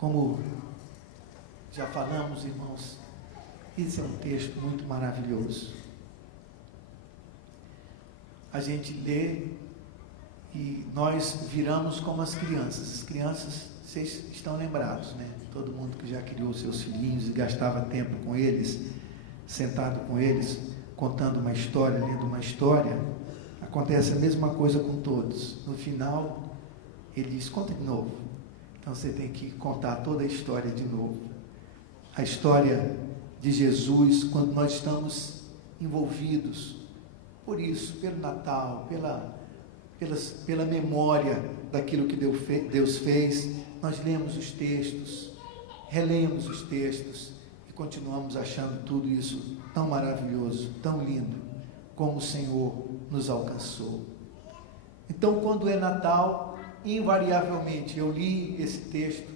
Como já falamos, irmãos, esse é um texto muito maravilhoso. A gente lê e nós viramos como as crianças. As crianças, vocês estão lembrados, né? Todo mundo que já criou seus filhinhos e gastava tempo com eles, sentado com eles, contando uma história, lendo uma história, acontece a mesma coisa com todos. No final, ele diz, conta de novo. Então você tem que contar toda a história de novo. A história de Jesus, quando nós estamos envolvidos por isso, pelo Natal, pela memória daquilo que Deus fez, nós lemos os textos, relemos os textos e continuamos achando tudo isso tão maravilhoso, tão lindo, como o Senhor nos alcançou. Então, quando é Natal, invariavelmente eu li esse texto.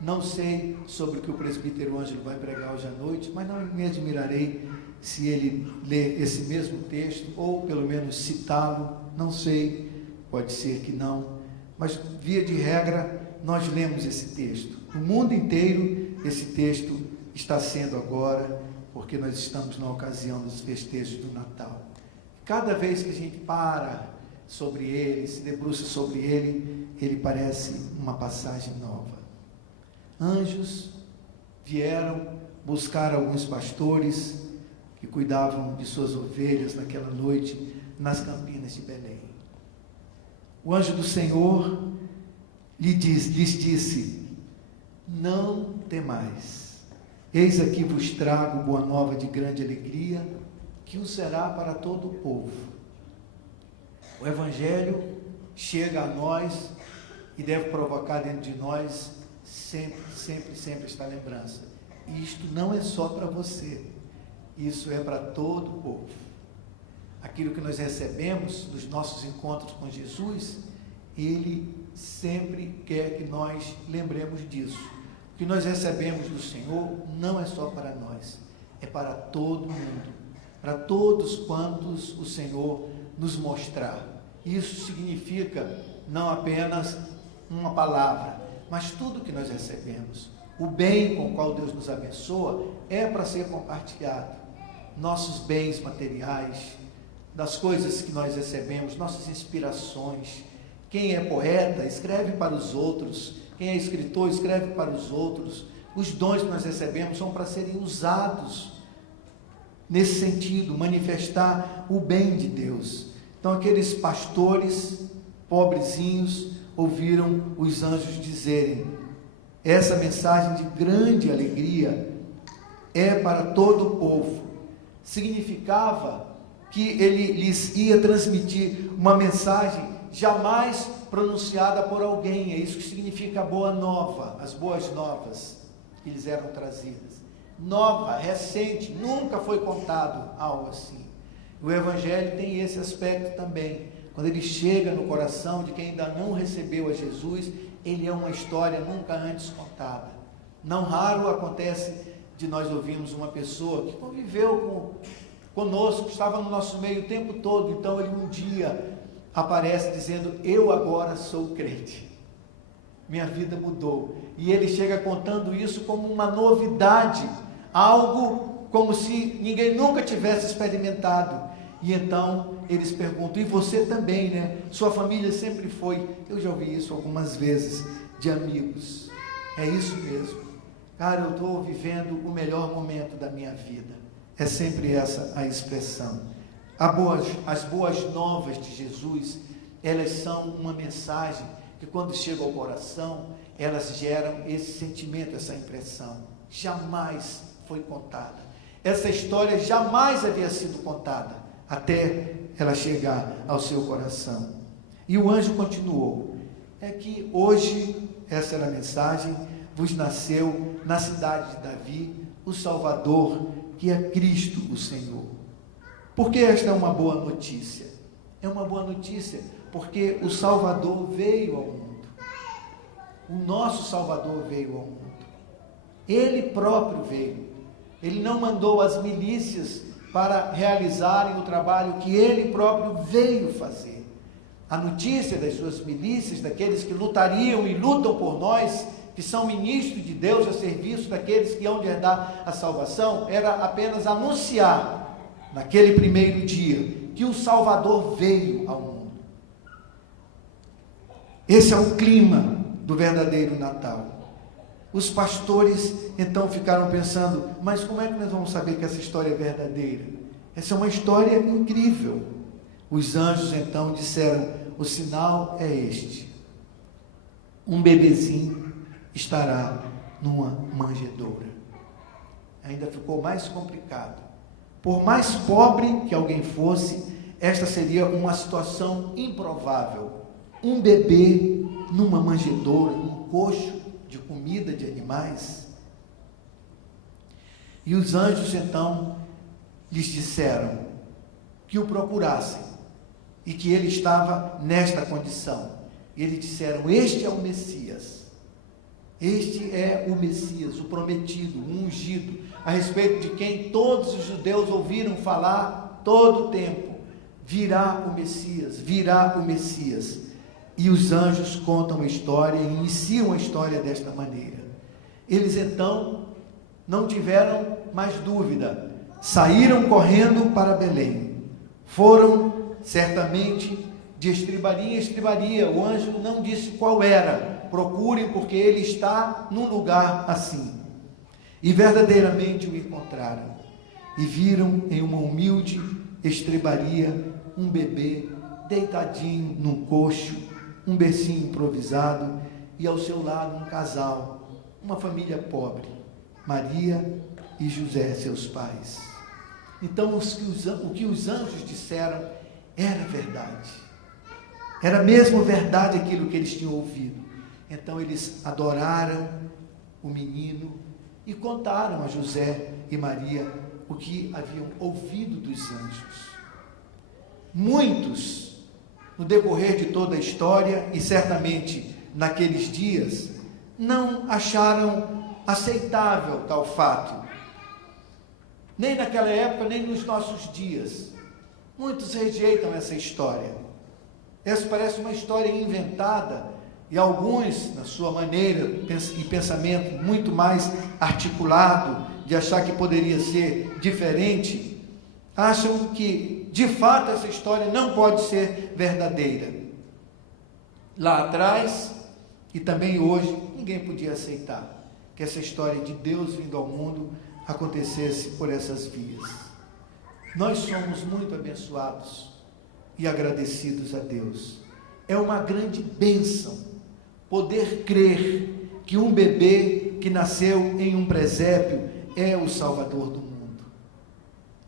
Não sei sobre o que o presbítero Ângelo vai pregar hoje à noite, mas não me admirarei se ele ler esse mesmo texto, ou pelo menos citá-lo, não sei, pode ser que não, mas via de regra, nós lemos esse texto. No mundo inteiro, esse texto está sendo agora, porque nós estamos na ocasião dos festejos do Natal. Cada vez que a gente para sobre ele, se debruça sobre ele, ele parece uma passagem nova. Anjos vieram buscar alguns pastores que cuidavam de suas ovelhas naquela noite nas campinas de Belém. O anjo do Senhor lhes disse: não temais, eis aqui vos trago boa nova de grande alegria, que o será para todo o povo. O Evangelho chega a nós e deve provocar dentro de nós sempre esta lembrança. E isto não é só para você, isso é para todo o povo. Aquilo que nós recebemos dos nossos encontros com Jesus, Ele sempre quer que nós lembremos disso. O que nós recebemos do Senhor não é só para nós, é para todo mundo, para todos quantos o Senhor nos mostrar. Isso significa não apenas uma palavra, mas tudo que nós recebemos, o bem com o qual Deus nos abençoa, é para ser compartilhado. Nossos bens materiais, das coisas que nós recebemos, nossas inspirações. Quem é poeta, escreve para os outros. Quem é escritor, escreve para os outros. Os dons que nós recebemos são para serem usados nesse sentido, manifestar o bem de Deus. Então, aqueles pastores, pobrezinhos, ouviram os anjos dizerem: essa mensagem de grande alegria é para todo o povo. Significava que ele lhes ia transmitir uma mensagem jamais pronunciada por alguém. É isso que significa a boa nova, as boas novas que lhes eram trazidas. Nova, recente, nunca foi contado algo assim. O Evangelho tem esse aspecto também. Quando ele chega no coração de quem ainda não recebeu a Jesus, ele é uma história nunca antes contada. Não raro acontece de nós ouvirmos uma pessoa que conviveu conosco, estava no nosso meio o tempo todo, então ele um dia aparece dizendo: eu agora sou crente, minha vida mudou. E ele chega contando isso como uma novidade, algo como se ninguém nunca tivesse experimentado. E então eles perguntam: e você também, né? Sua família sempre foi. Eu já ouvi isso algumas vezes de amigos. É isso mesmo. Cara, eu estou vivendo o melhor momento da minha vida. É sempre essa a expressão. As boas novas de Jesus, elas são uma mensagem que quando chega ao coração, elas geram esse sentimento, essa impressão. Jamais foi contada. Essa história jamais havia sido contada, até ela chegar ao seu coração. E o anjo continuou: é que hoje, essa era a mensagem, vos nasceu na cidade de Davi o Salvador, que é Cristo o Senhor. Por que esta é uma boa notícia? É uma boa notícia porque o Salvador veio ao mundo. O nosso Salvador veio ao mundo. Ele próprio veio. Ele não mandou as milícias para realizarem o trabalho que ele próprio veio fazer. A notícia das suas milícias, daqueles que lutariam e lutam por nós, que são ministros de Deus a serviço daqueles que hão de herdar a salvação, era apenas anunciar, naquele primeiro dia, que o Salvador veio ao mundo. Esse é o clima do verdadeiro Natal. Os pastores então ficaram pensando, mas como é que nós vamos saber que essa história é verdadeira? Essa é uma história incrível. Os anjos então disseram, o sinal é este: um bebezinho estará numa manjedoura. Ainda ficou mais complicado. Por mais pobre que alguém fosse, esta seria uma situação improvável. Um bebê numa manjedoura, num coxo de comida de animais. E os anjos então lhes disseram que o procurassem e que ele estava nesta condição. E eles disseram, este é o Messias. Este é o Messias, o prometido, o ungido, a respeito de quem todos os judeus ouviram falar todo o tempo. Virá o Messias, virá o Messias. E os anjos contam a história, iniciam a história desta maneira. Eles então não tiveram mais dúvida, saíram correndo para Belém. Foram certamente de estribaria em estribaria. O anjo não disse qual era. Procurem, porque ele está num lugar assim. E verdadeiramente o encontraram. E viram em uma humilde estrebaria um bebê deitadinho num coxo, um bercinho improvisado, e ao seu lado um casal, uma família pobre, Maria e José, seus pais. Então o que os anjos disseram era verdade. Era mesmo verdade aquilo que eles tinham ouvido. Então eles adoraram o menino e contaram a José e Maria o que haviam ouvido dos anjos. Muitos, no decorrer de toda a história, e certamente naqueles dias, não acharam aceitável tal fato. Nem naquela época, nem nos nossos dias. Muitos rejeitam essa história. Essa parece uma história inventada, e alguns, na sua maneira e pensamento muito mais articulado, de achar que poderia ser diferente, acham que, de fato, essa história não pode ser verdadeira. Lá atrás, e também hoje, ninguém podia aceitar que essa história de Deus vindo ao mundo acontecesse por essas vias. Nós somos muito abençoados e agradecidos a Deus. É uma grande bênção poder crer que um bebê que nasceu em um presépio é o Salvador do mundo.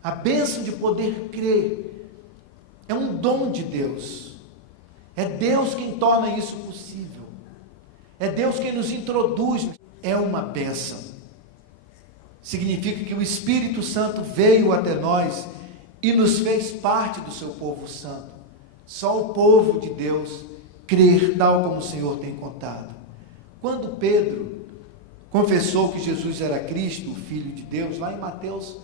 A bênção de poder crer é um dom de Deus. É Deus quem torna isso possível. É Deus quem nos introduz. É uma bênção. Significa que o Espírito Santo veio até nós e nos fez parte do seu povo santo. Só o povo de Deus crer tal como o Senhor tem contado. Quando Pedro confessou que Jesus era Cristo, o Filho de Deus, lá em Mateus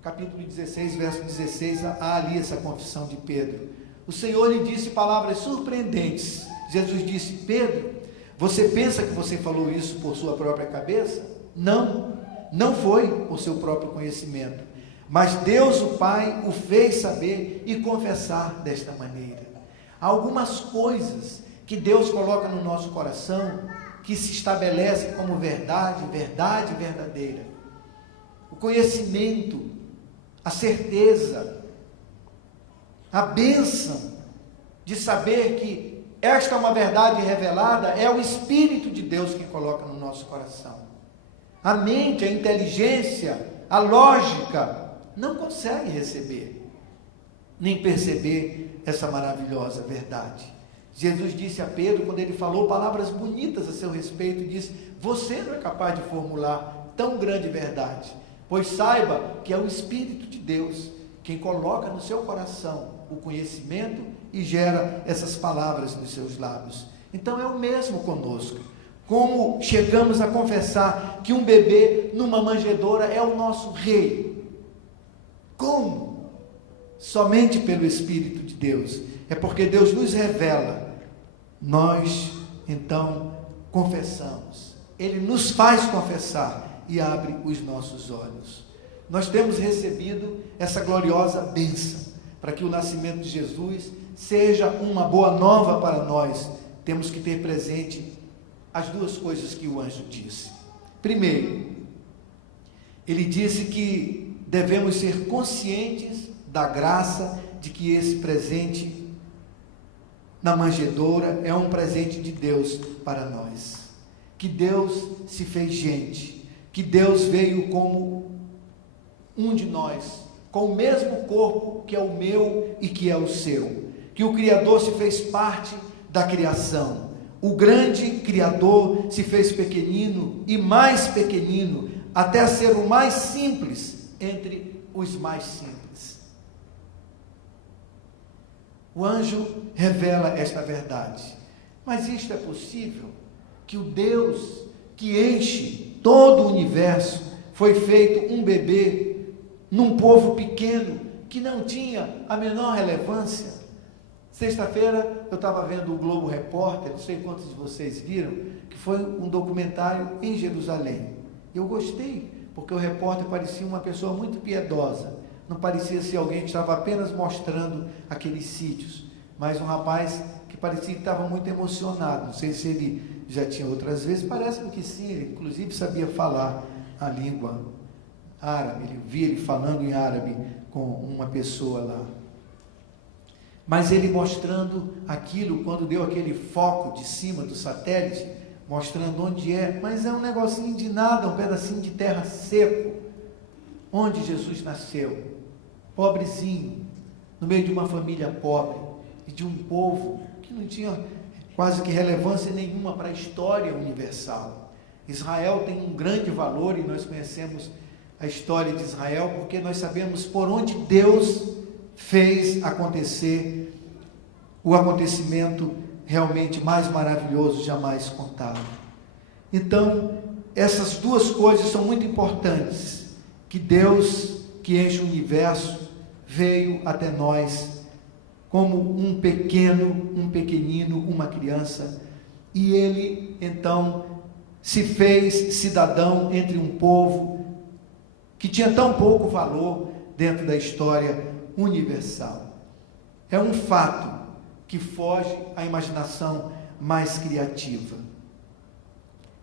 capítulo 16, verso 16, há ali essa confissão de Pedro. O Senhor lhe disse palavras surpreendentes. Jesus disse, Pedro, você pensa que você falou isso por sua própria cabeça? Não foi por seu próprio conhecimento, mas Deus o Pai o fez saber e confessar desta maneira. Há algumas coisas que Deus coloca no nosso coração, que se estabelecem como verdade verdadeira. O conhecimento, a certeza, a bênção de saber que esta é uma verdade revelada, é o Espírito de Deus que coloca no nosso coração. A mente, a inteligência, a lógica não consegue receber, nem perceber essa maravilhosa verdade. Jesus disse a Pedro, quando ele falou palavras bonitas a seu respeito, disse, você não é capaz de formular tão grande verdade, pois saiba que é o Espírito de Deus quem coloca no seu coração o conhecimento e gera essas palavras nos seus lábios. Então é o mesmo conosco. Como chegamos a confessar que um bebê numa manjedoura é o nosso rei? Como? Somente pelo Espírito de Deus. É porque Deus nos revela. Nós, então, confessamos. Ele nos faz confessar e abre os nossos olhos. Nós temos recebido essa gloriosa bênção, para que o nascimento de Jesus seja uma boa nova para nós. Temos que ter presente as duas coisas que o anjo disse. Primeiro, ele disse que devemos ser conscientes da graça de que esse presente na manjedoura é um presente de Deus para nós. Que Deus se fez gente, que Deus veio como um de nós, com o mesmo corpo que é o meu e que é o seu, que o Criador se fez parte da criação, o grande Criador se fez pequenino e mais pequenino, até ser o mais simples entre os mais simples. O anjo revela esta verdade. Mas isto é possível? Que o Deus que enche todo o universo foi feito um bebê num povo pequeno que não tinha a menor relevância? Sexta-feira eu estava vendo o Globo Repórter, não sei quantos de vocês viram, que foi um documentário em Jerusalém. Eu gostei, porque o repórter parecia uma pessoa muito piedosa, não parecia ser alguém que estava apenas mostrando aqueles sítios, mas um rapaz que parecia que estava muito emocionado. Não sei se ele já tinha outras vezes, parece-me que sim, ele inclusive sabia falar a língua árabe, ele via ele falando em árabe com uma pessoa lá. Mas ele mostrando aquilo, quando deu aquele foco de cima do satélite, mostrando onde é, mas é um negocinho de nada, um pedacinho de terra seco, onde Jesus nasceu, pobrezinho, no meio de uma família pobre, e de um povo que não tinha quase que relevância nenhuma para a história universal. Israel tem um grande valor, e nós conhecemos a história de Israel, porque nós sabemos por onde Deus fez acontecer o acontecimento realmente mais maravilhoso jamais contado. Então, essas duas coisas são muito importantes, que Deus, que enche o universo, veio até nós como um pequenino, uma criança, e ele então se fez cidadão entre um povo que tinha tão pouco valor dentro da história universal. É um fato que foge à imaginação mais criativa,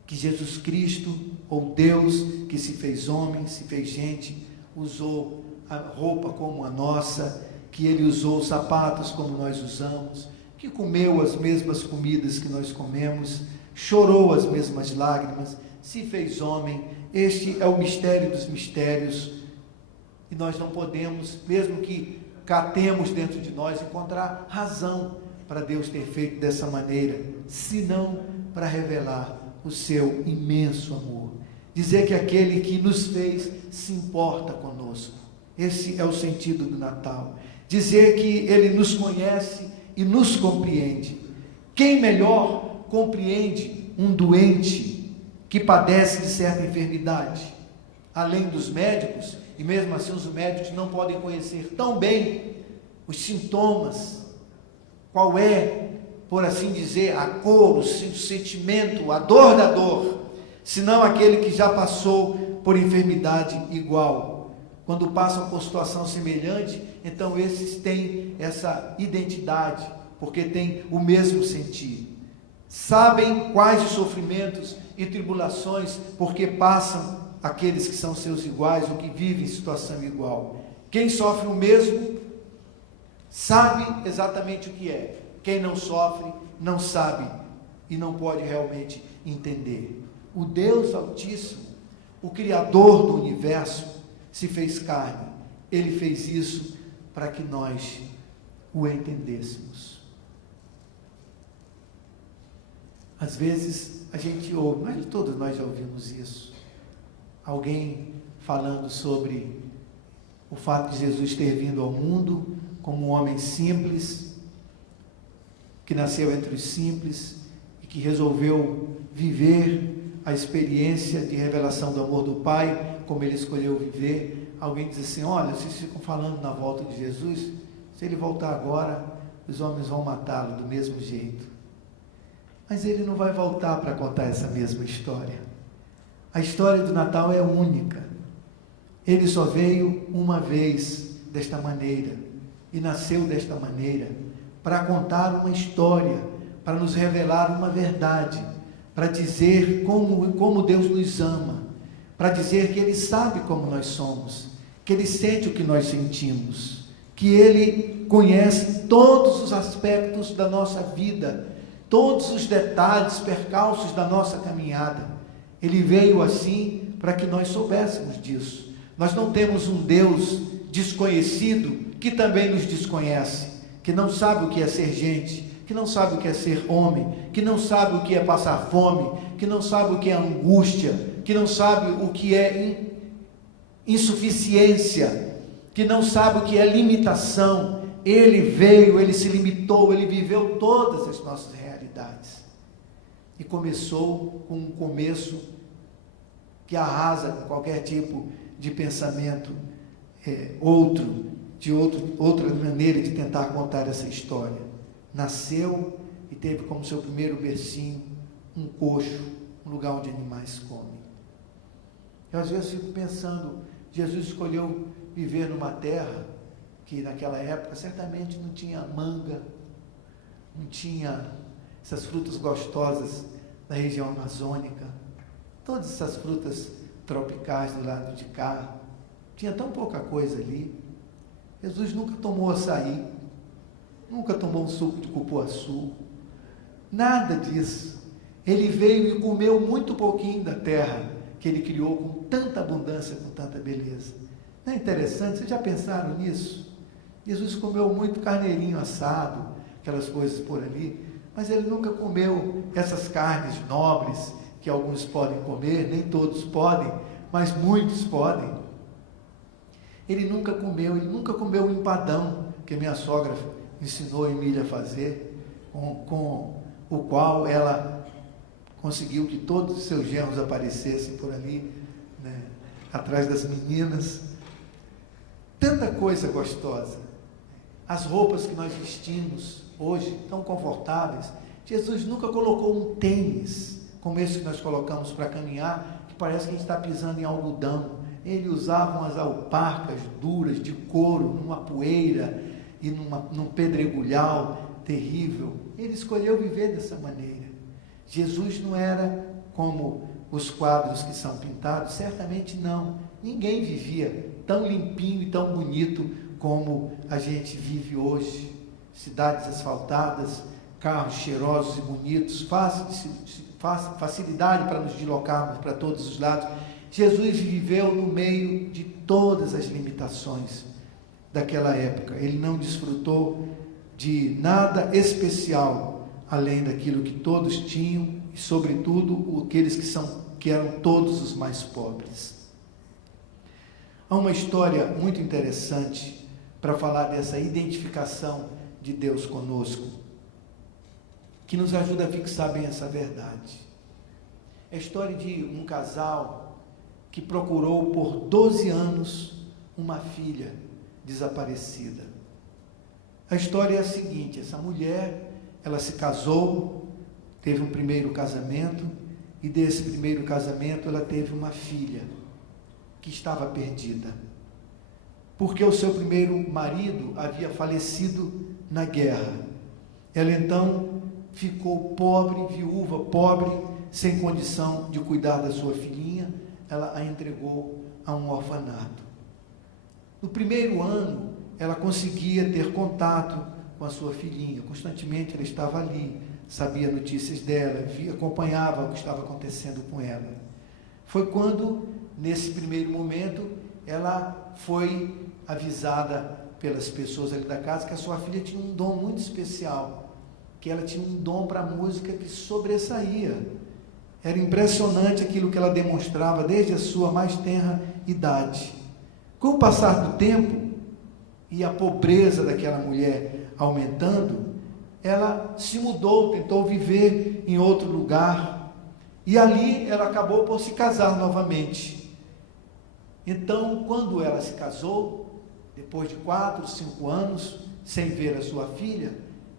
que Jesus Cristo, ou Deus que se fez homem, se fez gente, usou a roupa como a nossa, que ele usou sapatos como nós usamos, que comeu as mesmas comidas que nós comemos, chorou as mesmas lágrimas, se fez homem. Este é o mistério dos mistérios, e nós não podemos, mesmo que catemos dentro de nós, encontrar razão para Deus ter feito dessa maneira, senão para revelar o seu imenso amor, dizer que aquele que nos fez se importa conosco. Esse é o sentido do Natal, dizer que ele nos conhece e nos compreende. Quem melhor compreende um doente que padece de certa enfermidade, além dos médicos? E mesmo assim os médicos não podem conhecer tão bem os sintomas, qual é, por assim dizer, a cor, o sentimento, a dor da dor, senão aquele que já passou por enfermidade igual. Quando passam por situação semelhante, então esses têm essa identidade, porque têm o mesmo sentir. Sabem quais os sofrimentos e tribulações, porque passam aqueles que são seus iguais, ou que vivem em situação igual. Quem sofre o mesmo, sabe exatamente o que é. Quem não sofre, não sabe, e não pode realmente entender. O Deus Altíssimo, o Criador do Universo, se fez carne. Ele fez isso para que nós o entendêssemos. Às vezes a gente ouve, mas todos nós já ouvimos isso, alguém falando sobre o fato de Jesus ter vindo ao mundo como um homem simples, que nasceu entre os simples e que resolveu viver a experiência de revelação do amor do Pai, como ele escolheu viver. Alguém diz assim: olha, vocês ficam falando na volta de Jesus, se ele voltar agora, os homens vão matá-lo do mesmo jeito. Mas ele não vai voltar para contar essa mesma história. A história do Natal é única. Ele só veio uma vez desta maneira, e nasceu desta maneira, para contar uma história, para nos revelar uma verdade, para dizer como Deus nos ama, para dizer que Ele sabe como nós somos, que Ele sente o que nós sentimos, que Ele conhece todos os aspectos da nossa vida, todos os detalhes, percalços da nossa caminhada. Ele veio assim para que nós soubéssemos disso. Nós não temos um Deus desconhecido que também nos desconhece, que não sabe o que é ser gente, que não sabe o que é ser homem, que não sabe o que é passar fome, que não sabe o que é angústia, que não sabe o que é insuficiência, que não sabe o que é limitação. Ele veio, Ele se limitou, Ele viveu todas as nossas realidades. E começou com um começo que arrasa com qualquer tipo de pensamento outra maneira de tentar contar essa história. Nasceu e teve como seu primeiro bercinho um coxo, um lugar onde animais comem. Eu às vezes fico pensando, Jesus escolheu viver numa terra que naquela época certamente não tinha manga, não tinha essas frutas gostosas da região amazônica, todas essas frutas tropicais do lado de cá, tinha tão pouca coisa ali. Jesus nunca tomou açaí, nunca tomou um suco de cupuaçu, nada disso. Ele veio e comeu muito pouquinho da terra que Ele criou com tanta abundância, com tanta beleza. Não é interessante? Vocês já pensaram nisso? Jesus comeu muito carneirinho assado, aquelas coisas por ali, mas Ele nunca comeu essas carnes nobres que alguns podem comer, nem todos podem, mas muitos podem. Ele nunca comeu o empadão que a minha sogra ensinou a Emília a fazer, com o qual ela conseguiu que todos os seus genros aparecessem por ali, né, atrás das meninas. Tanta coisa gostosa. As roupas que nós vestimos hoje, tão confortáveis. Jesus nunca colocou um tênis, como esse que nós colocamos para caminhar, que parece que a gente está pisando em algodão. Ele usava umas alparcas duras de couro, numa poeira e num pedregulhal terrível. Ele escolheu viver dessa maneira. Jesus não era como os quadros que são pintados, certamente não. Ninguém vivia tão limpinho e tão bonito como a gente vive hoje. Cidades asfaltadas, carros cheirosos e bonitos, facilidade para nos deslocarmos para todos os lados. Jesus viveu no meio de todas as limitações daquela época. Ele não desfrutou de nada especial, além daquilo que todos tinham, e sobretudo aqueles que eram todos os mais pobres. Há uma história muito interessante para falar dessa identificação de Deus conosco, que nos ajuda a fixar bem essa verdade. É a história de um casal que procurou por 12 anos uma filha desaparecida. A história é a seguinte: essa mulher, ela se casou, teve um primeiro casamento, e desse primeiro casamento ela teve uma filha que estava perdida, porque o seu primeiro marido havia falecido na guerra. Ela então ficou pobre, viúva, pobre, sem condição de cuidar da sua filhinha. Ela a entregou a um orfanato. No primeiro ano, ela conseguia ter contato com a sua filhinha, constantemente ela estava ali, sabia notícias dela, acompanhava o que estava acontecendo com ela. Foi quando, nesse primeiro momento, ela foi avisada pelas pessoas ali da casa que a sua filha tinha um dom muito especial, que ela tinha um dom para a música que sobressaía. Era impressionante aquilo que ela demonstrava desde a sua mais tenra idade. Com o passar do tempo e a pobreza daquela mulher aumentando, ela se mudou, tentou viver em outro lugar, e ali ela acabou por se casar novamente. Então, quando ela se casou, depois de 4, 5 anos, sem ver a sua filha,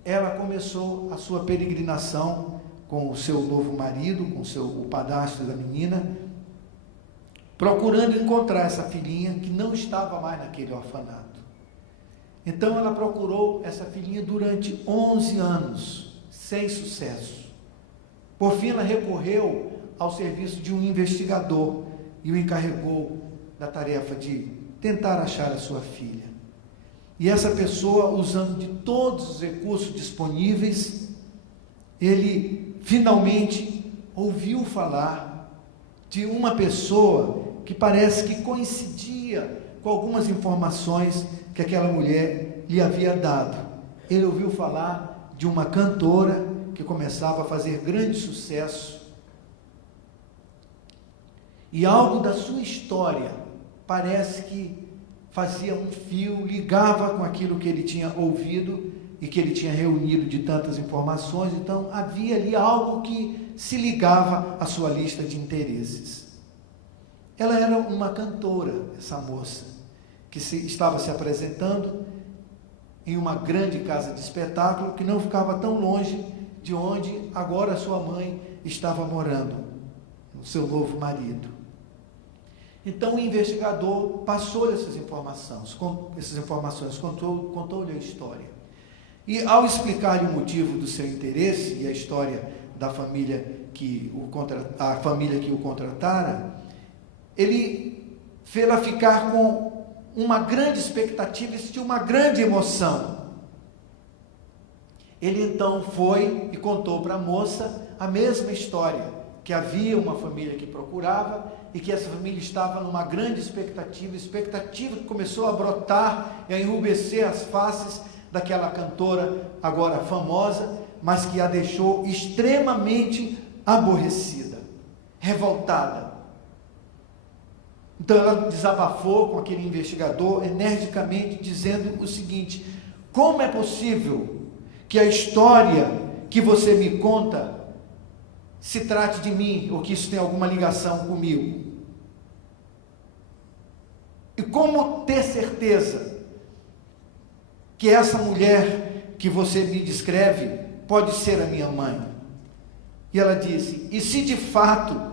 ela começou a sua peregrinação com o seu novo marido, com o padrasto da menina, procurando encontrar essa filhinha que não estava mais naquele orfanato. Então ela procurou essa filhinha durante 11 anos, sem sucesso. Por fim, ela recorreu ao serviço de um investigador e o encarregou da tarefa de tentar achar a sua filha. E essa pessoa, usando de todos os recursos disponíveis, ele finalmente ouviu falar de uma pessoa que parece que coincidia com algumas informações que aquela mulher lhe havia dado. Ele ouviu falar de uma cantora que começava a fazer grande sucesso, e algo da sua história parece que fazia um fio, ligava com aquilo que ele tinha ouvido e que ele tinha reunido de tantas informações. Então havia ali algo que se ligava à sua lista de interesses. Ela era uma cantora, essa moça, que estava se apresentando em uma grande casa de espetáculo que não ficava tão longe de onde agora sua mãe estava morando, o seu novo marido. Então o investigador passou essas informações, contou-lhe a história. E ao explicar-lhe o motivo do seu interesse e a história da família que o contratara, ele fez-la ficar com uma grande expectativa e sentiu uma grande emoção. Ele então foi e contou para a moça a mesma história, que havia uma família que procurava e que essa família estava numa grande expectativa que começou a brotar e a enrubescer as faces daquela cantora agora famosa, mas que a deixou extremamente aborrecida, revoltada. Então ela desabafou com aquele investigador energicamente, dizendo o seguinte: como é possível que a história que você me conta se trate de mim, ou que isso tem alguma ligação comigo? E como ter certeza que essa mulher que você me descreve pode ser a minha mãe? E ela disse: e se de fato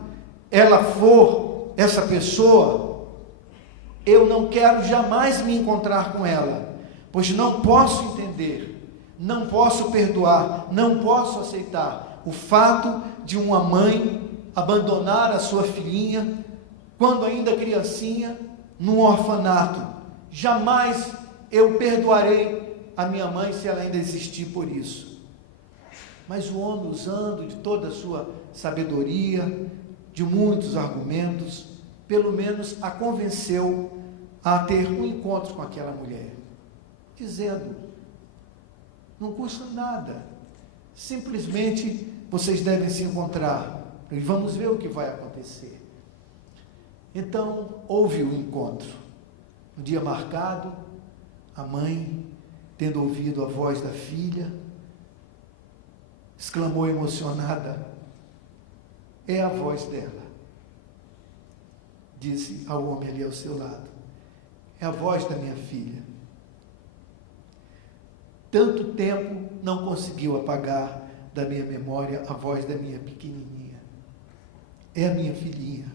ela for essa pessoa, eu não quero jamais me encontrar com ela, pois não posso entender, não posso perdoar, não posso aceitar o fato de uma mãe abandonar a sua filhinha, quando ainda criancinha, num orfanato. Jamais eu perdoarei a minha mãe se ela ainda existir por isso. Mas o homem, usando de toda a sua sabedoria, de muitos argumentos, pelo menos a convenceu a ter um encontro com aquela mulher, dizendo: não custa nada, simplesmente vocês devem se encontrar e vamos ver o que vai acontecer. Então houve o encontro. No dia marcado, a mãe, tendo ouvido a voz da filha, exclamou emocionada: é a voz dela. Disse ao homem ali ao seu lado: é a voz da minha filha. Tanto tempo não conseguiu apagar da minha memória a voz da minha pequenininha. É a minha filhinha.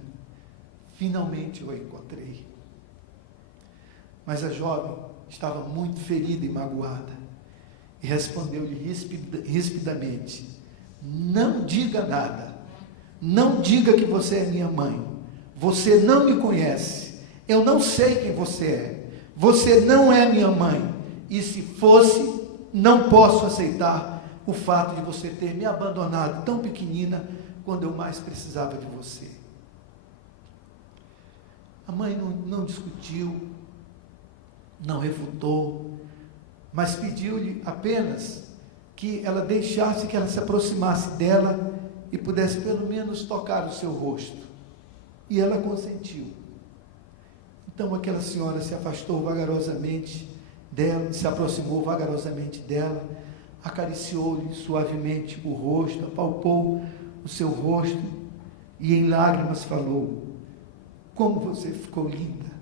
Finalmente eu a encontrei. Mas a jovem estava muito ferida e magoada e respondeu-lhe rispidamente: não diga nada, não diga que você é minha mãe, você não me conhece, eu não sei quem você não é minha mãe, e se fosse, não posso aceitar o fato de você ter me abandonado tão pequenina quando eu mais precisava de você. A mãe não discutiu, não refutou, mas pediu-lhe apenas que ela deixasse que ela se aproximasse dela e pudesse pelo menos tocar o seu rosto. E ela consentiu. Então aquela senhora se afastou vagarosamente dela, se aproximou vagarosamente dela, acariciou-lhe suavemente o rosto, apalpou o seu rosto e em lágrimas falou: como você ficou linda,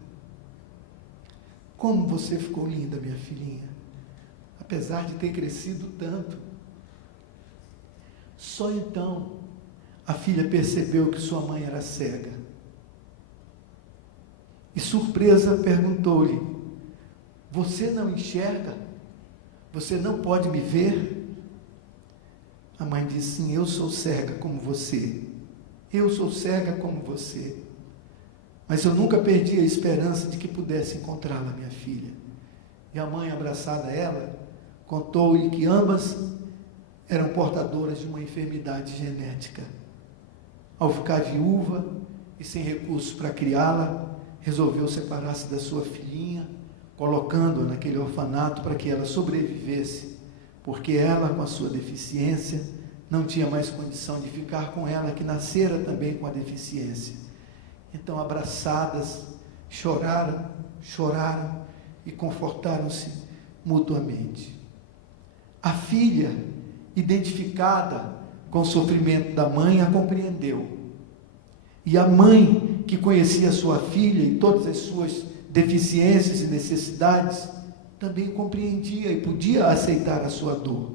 como você ficou linda, minha filhinha, apesar de ter crescido tanto. Só então a filha percebeu que sua mãe era cega. E surpresa perguntou-lhe: você não enxerga? Você não pode me ver? A mãe disse: sim, eu sou cega como você. Eu sou cega como você. Mas eu nunca perdi a esperança de que pudesse encontrá-la, minha filha. E a mãe, abraçada a ela, contou-lhe que ambas eram portadoras de uma enfermidade genética. Ao ficar viúva e sem recursos para criá-la, resolveu separar-se da sua filhinha, colocando-a naquele orfanato para que ela sobrevivesse, porque ela, com a sua deficiência, não tinha mais condição de ficar com ela, que nascera também com a deficiência. Então, abraçadas, choraram e confortaram-se mutuamente. A filha, identificada com o sofrimento da mãe, a compreendeu. E a mãe, que conhecia sua filha e todas as suas deficiências e necessidades, também compreendia e podia aceitar a sua dor.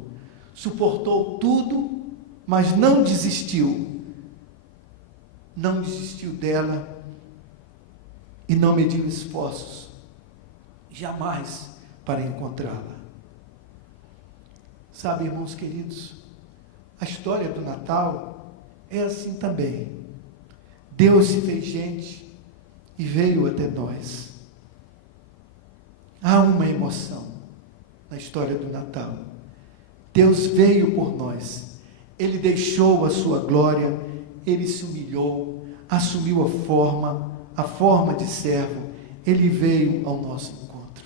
Suportou tudo, mas não desistiu. Não desistiu dela e não mediu esforços, jamais, para encontrá-la. Sabe, irmãos queridos, a história do Natal é assim também. Deus se fez gente e veio até nós. Há uma emoção na história do Natal. Deus veio por nós. Ele deixou a sua glória, ele se humilhou, assumiu a forma de servo. Ele veio ao nosso encontro.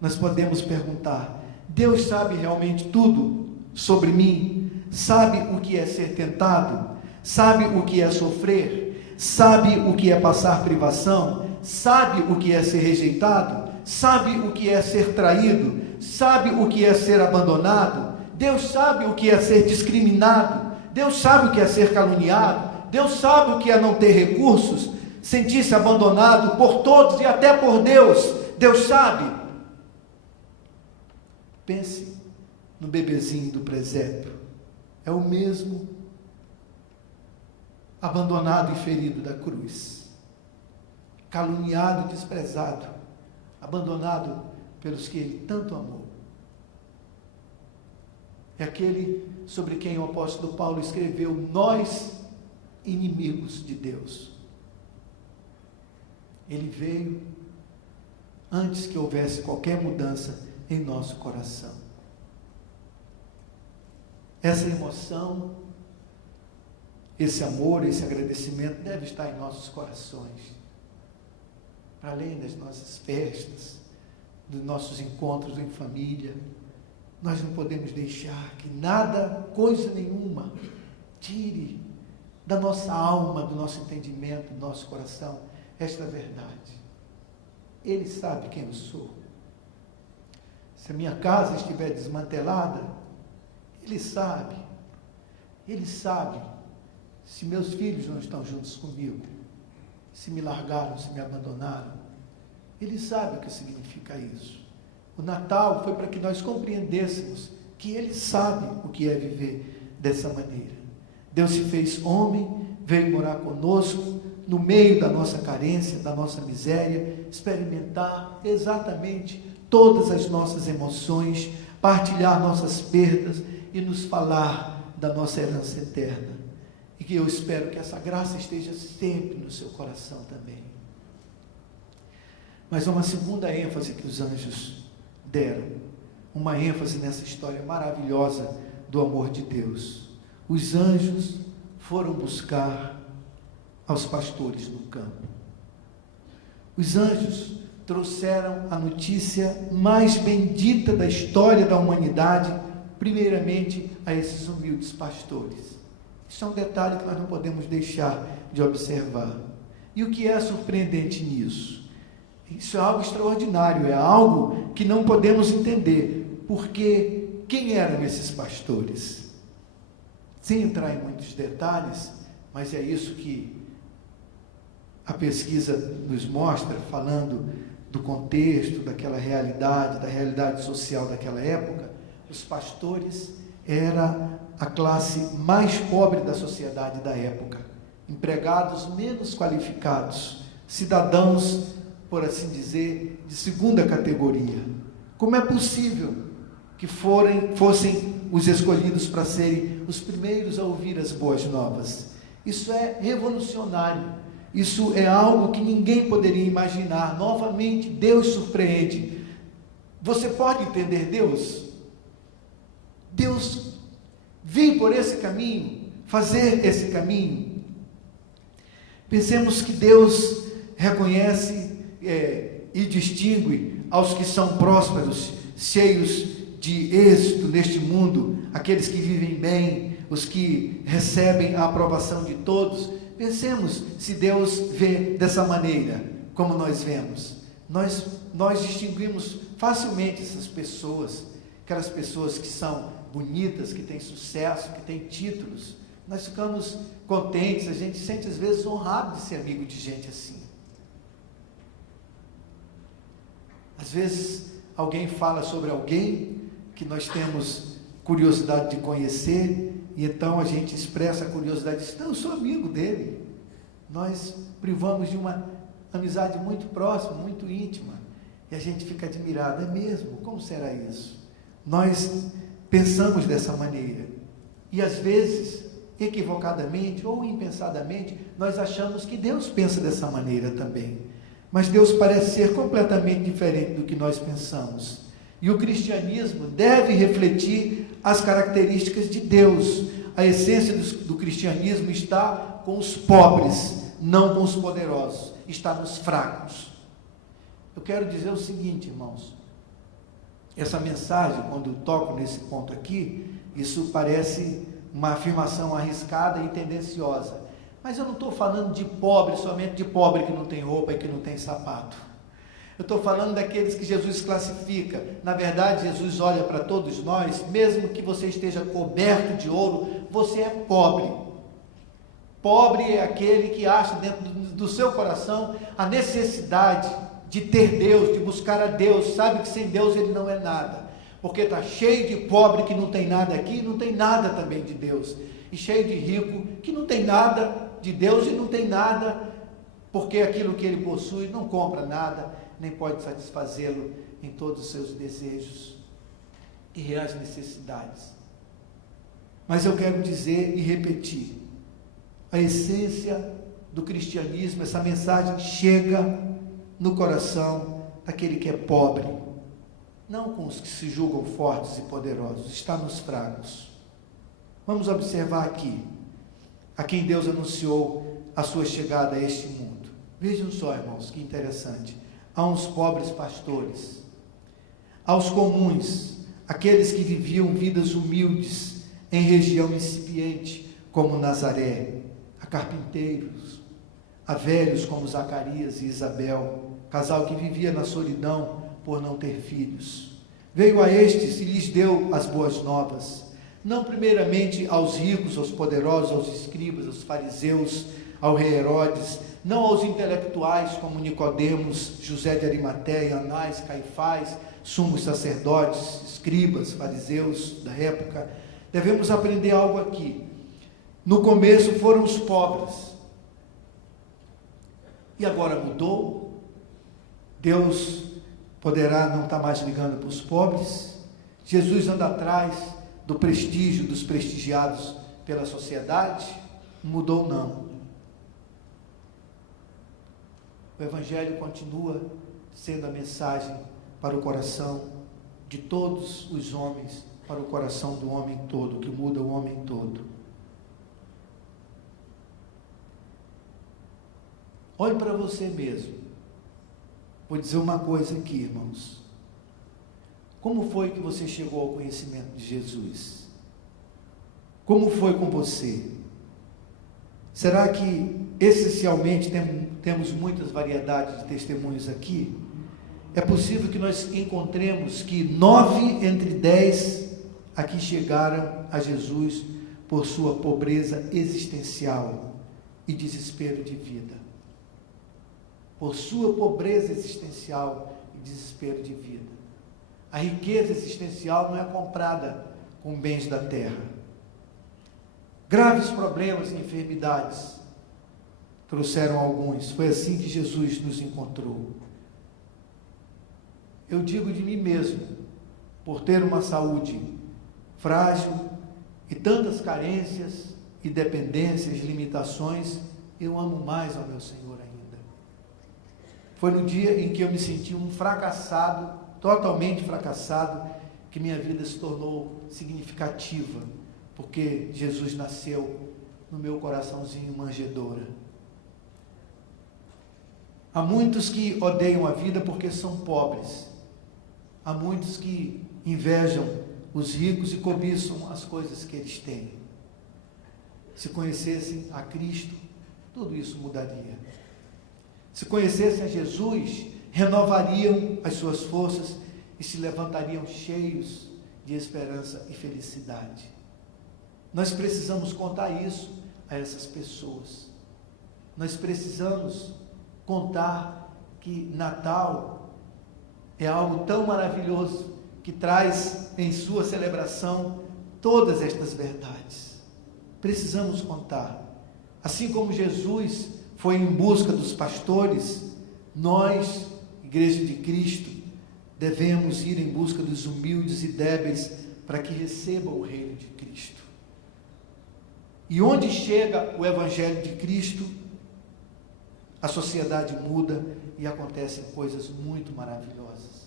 Nós podemos perguntar: Deus sabe realmente tudo sobre mim? Sabe o que é ser tentado? Sabe o que é sofrer? Sabe o que é passar privação? Sabe o que é ser rejeitado? Sabe o que é ser traído? Sabe o que é ser abandonado? Deus sabe o que é ser discriminado? Deus sabe o que é ser caluniado? Deus sabe o que é não ter recursos? Sentir-se abandonado por todos e até por Deus? Deus sabe. Pense no bebezinho do presépio. É o mesmo abandonado e ferido da cruz, caluniado e desprezado, abandonado pelos que ele tanto amou. É aquele sobre quem o apóstolo Paulo escreveu: nós, inimigos de Deus. Ele veio antes que houvesse qualquer mudança em nosso coração. Essa emoção, esse amor, esse agradecimento deve estar em nossos corações, para além das nossas festas, dos nossos encontros em família. Nós não podemos deixar que nada, coisa nenhuma, tire da nossa alma, do nosso entendimento, do nosso coração, esta verdade. Ele sabe quem eu sou. Se a minha casa estiver desmantelada, Ele sabe. Ele sabe se meus filhos não estão juntos comigo, se me largaram, se me abandonaram. Ele sabe o que significa isso. O Natal foi para que nós compreendêssemos que Ele sabe o que é viver dessa maneira. Deus se fez homem, veio morar conosco, no meio da nossa carência, da nossa miséria, experimentar exatamente todas as nossas emoções, partilhar nossas perdas e nos falar da nossa herança eterna. E que eu espero que essa graça esteja sempre no seu coração também. Mas uma segunda ênfase que os anjos deram, uma ênfase nessa história maravilhosa do amor de Deus. Os anjos foram buscar aos pastores no campo. Os anjos trouxeram a notícia mais bendita da história da humanidade, primeiramente a esses humildes pastores. Isso é um detalhe que nós não podemos deixar de observar. E o que é surpreendente nisso? Isso é algo extraordinário, é algo que não podemos entender, porque quem eram esses pastores? Sem entrar em muitos detalhes, mas é isso que a pesquisa nos mostra, falando do contexto, daquela realidade, da realidade social daquela época. Os pastores era a classe mais pobre da sociedade da época, empregados menos qualificados, cidadãos, por assim dizer, de segunda categoria. Como é possível que fossem os escolhidos para serem os primeiros a ouvir as boas novas? Isso é revolucionário, isso é algo que ninguém poderia imaginar. Novamente, Deus surpreende. Você pode entender Deus? Deus vir por esse caminho, fazer esse caminho. Pensemos que Deus reconhece e distingue aos que são prósperos, cheios de êxito neste mundo, aqueles que vivem bem, os que recebem a aprovação de todos. Pensemos se Deus vê dessa maneira, como nós vemos. Nós distinguimos facilmente essas pessoas, aquelas pessoas que são bonitas, que têm sucesso, que têm títulos. Nós ficamos contentes, a gente se sente às vezes honrado de ser amigo de gente assim. Às vezes alguém fala sobre alguém que nós temos curiosidade de conhecer, e então a gente expressa a curiosidade e diz: não, eu sou amigo dele. Nós privamos de uma amizade muito próxima, muito íntima, e a gente fica admirado. É mesmo? Como será isso? Nós pensamos dessa maneira, e às vezes, equivocadamente ou impensadamente, nós achamos que Deus pensa dessa maneira também, mas Deus parece ser completamente diferente do que nós pensamos, e o cristianismo deve refletir as características de Deus. A essência do cristianismo está com os pobres, não com os poderosos, está nos fracos. Eu quero dizer o seguinte, irmãos, essa mensagem, quando toco nesse ponto aqui, isso parece uma afirmação arriscada e tendenciosa, mas eu não estou falando de pobre, somente de pobre que não tem roupa e que não tem sapato. Eu estou falando daqueles que Jesus classifica. Na verdade, Jesus olha para todos nós, mesmo que você esteja coberto de ouro, você é pobre. Pobre é aquele que acha dentro do seu coração a necessidade de ter Deus, de buscar a Deus, sabe que sem Deus ele não é nada, porque está cheio de pobre que não tem nada aqui, não tem nada também de Deus, e cheio de rico que não tem nada de Deus e não tem nada, porque aquilo que ele possui não compra nada, nem pode satisfazê-lo em todos os seus desejos e reais necessidades. Mas eu quero dizer e repetir, a essência do cristianismo, essa mensagem chega no coração daquele que é pobre, não com os que se julgam fortes e poderosos, está nos fracos. Vamos observar aqui, a quem Deus anunciou a sua chegada a este mundo. Vejam só, irmãos, que interessante. Há uns pobres pastores, aos comuns, aqueles que viviam vidas humildes em região incipiente, como Nazaré, a carpinteiros, a velhos como Zacarias e Isabel, casal que vivia na solidão por não ter filhos. Veio a estes e lhes deu as boas novas, não primeiramente aos ricos, aos poderosos, aos escribas, aos fariseus, ao rei Herodes, não aos intelectuais como Nicodemos, José de Arimateia, Anás, Caifás, sumos sacerdotes, escribas, fariseus da época. Devemos aprender algo aqui. No começo foram os pobres, e agora mudou. Deus poderá não estar mais ligando para os pobres. Jesus anda atrás do prestígio dos prestigiados pela sociedade. Mudou não. O Evangelho continua sendo a mensagem para o coração de todos os homens, para o coração do homem todo, que muda o homem todo. Olhe para você mesmo. Vou dizer uma coisa aqui, irmãos. Como foi que você chegou ao conhecimento de Jesus? Como foi com você? Será que essencialmente temos muitas variedades de testemunhos aqui? É possível que nós encontremos que 9 entre 10 aqui chegaram a Jesus por sua pobreza existencial e desespero de vida. Por sua pobreza existencial e desespero de vida. A riqueza existencial não é comprada com bens da terra. Graves problemas e enfermidades trouxeram alguns. Foi assim que Jesus nos encontrou. Eu digo de mim mesmo, por ter uma saúde frágil e tantas carências e dependências, limitações, eu amo mais ao meu Senhor ainda. Foi no dia em que eu me senti um fracassado, totalmente fracassado, que minha vida se tornou significativa, porque Jesus nasceu no meu coraçãozinho manjedoura. Há muitos que odeiam a vida porque são pobres. Há muitos que invejam os ricos e cobiçam as coisas que eles têm. Se conhecessem a Cristo, tudo isso mudaria. Se conhecessem a Jesus, renovariam as suas forças e se levantariam cheios de esperança e felicidade. Nós precisamos contar isso a essas pessoas. Nós precisamos contar que Natal é algo tão maravilhoso que traz em sua celebração todas estas verdades. Precisamos contar. Assim como Jesus foi em busca dos pastores, nós, Igreja de Cristo, devemos ir em busca dos humildes e débeis para que recebam o reino de Cristo. E onde chega o Evangelho de Cristo, a sociedade muda e acontecem coisas muito maravilhosas.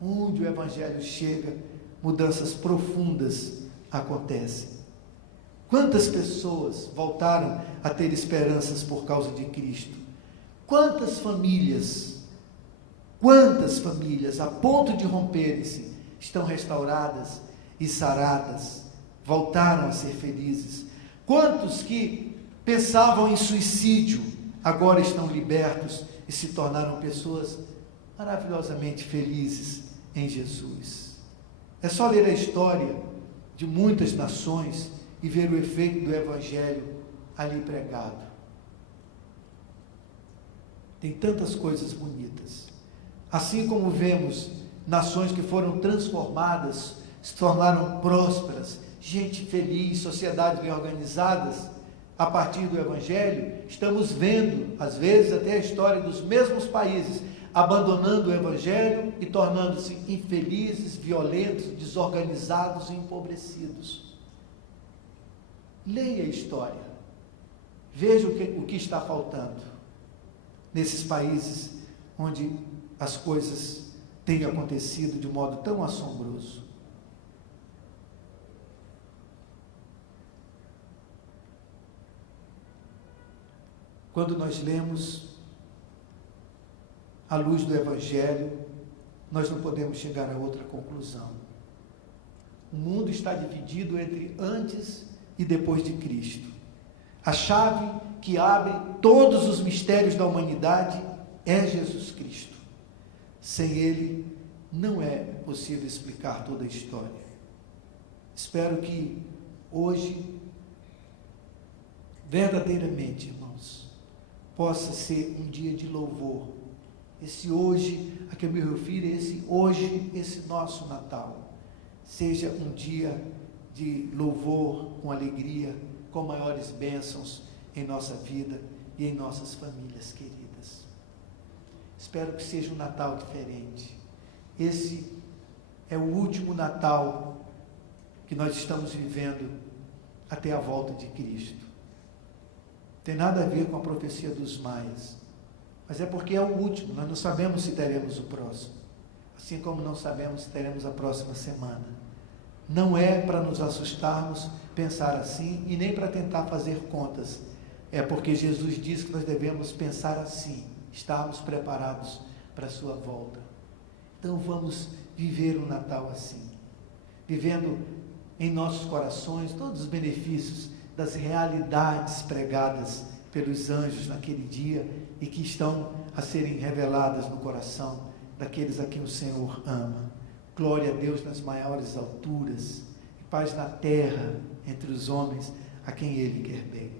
Onde o Evangelho chega, mudanças profundas acontecem. Quantas pessoas voltaram a ter esperanças por causa de Cristo? Quantas famílias, a ponto de romperem-se, estão restauradas e saradas, voltaram a ser felizes? Quantos que pensavam em suicídio, agora estão libertos e se tornaram pessoas maravilhosamente felizes em Jesus? É só ler a história de muitas nações e ver o efeito do Evangelho ali pregado. Tem tantas coisas bonitas. Assim como vemos nações que foram transformadas, se tornaram prósperas, gente feliz, sociedades bem organizadas, a partir do Evangelho, estamos vendo, às vezes, até a história dos mesmos países, abandonando o Evangelho e tornando-se infelizes, violentos, desorganizados e empobrecidos. Leia a história, veja o que está faltando nesses países onde as coisas têm acontecido de modo tão assombroso. Quando nós lemos à luz do Evangelho, nós não podemos chegar a outra conclusão. O mundo está dividido entre antes e depois de Cristo. A chave que abre todos os mistérios da humanidade é Jesus Cristo. Sem Ele, não é possível explicar toda a história. Espero que hoje, verdadeiramente, irmãos, possa ser um dia de louvor. Esse hoje a que eu me refiro, esse nosso Natal, seja um dia de louvor, com alegria, com maiores bênçãos em nossa vida e em nossas famílias queridas. Espero que seja um Natal diferente. Esse é o último Natal que nós estamos vivendo até a volta de Cristo. Tem nada a ver com a profecia dos maias, mas é porque é o último. Nós não sabemos se teremos o próximo, assim como não sabemos se teremos a próxima semana. Não é para nos assustarmos pensar assim e nem para tentar fazer contas. É porque Jesus diz que nós devemos pensar assim, estarmos preparados para a sua volta. Então vamos viver um Natal assim, vivendo em nossos corações todos os benefícios das realidades pregadas pelos anjos naquele dia e que estão a serem reveladas no coração daqueles a quem o Senhor ama. Glória a Deus nas maiores alturas e paz na terra entre os homens a quem Ele quer bem.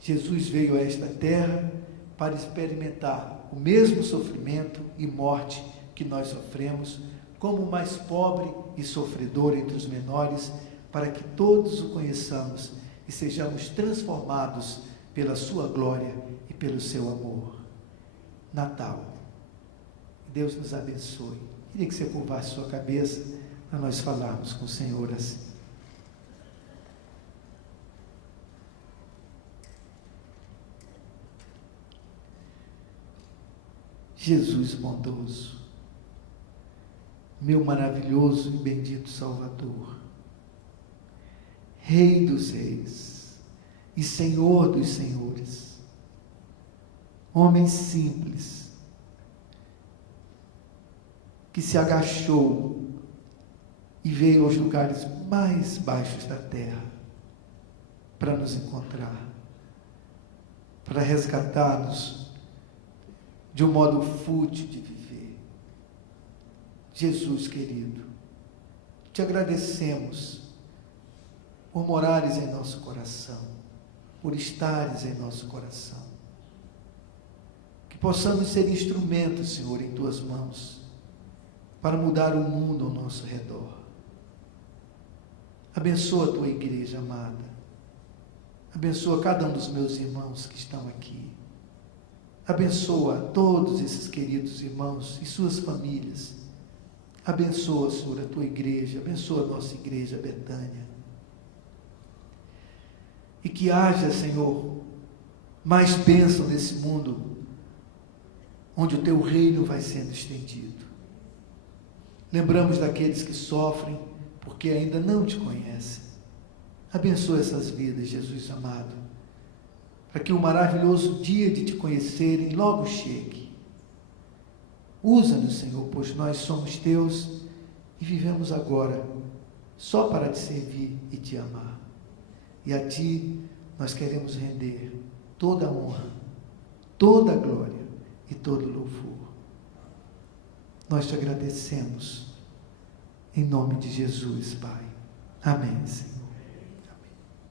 Jesus veio a esta terra para experimentar o mesmo sofrimento e morte que nós sofremos, como o mais pobre e sofredor entre os menores, para que todos o conheçamos e sejamos transformados pela sua glória e pelo seu amor. Natal. Deus nos abençoe. Queria que você curvasse sua cabeça para nós falarmos com o Senhor assim. Jesus bondoso, meu maravilhoso e bendito Salvador, Rei dos reis e Senhor dos senhores, homem simples, que se agachou e veio aos lugares mais baixos da terra para nos encontrar, para resgatar-nos de um modo fútil de viver. Jesus querido, te agradecemos por morares em nosso coração, por estares em nosso coração, que possamos ser instrumentos, Senhor, em tuas mãos, para mudar o mundo ao nosso redor. Abençoa a tua igreja amada, abençoa cada um dos meus irmãos que estão aqui, abençoa todos esses queridos irmãos e suas famílias, abençoa, Senhor, a tua igreja, abençoa a nossa igreja Betânia, e que haja, Senhor, mais bênção nesse mundo, onde o teu reino vai sendo estendido. Lembramos daqueles que sofrem, porque ainda não te conhecem. Abençoa essas vidas, Jesus amado, para que o maravilhoso dia de te conhecerem logo chegue. Usa-nos, Senhor, pois nós somos teus e vivemos agora só para te servir e te amar. E a ti nós queremos render toda a honra, toda a glória e todo o louvor. Nós te agradecemos em nome de Jesus, Pai. Amém, Senhor.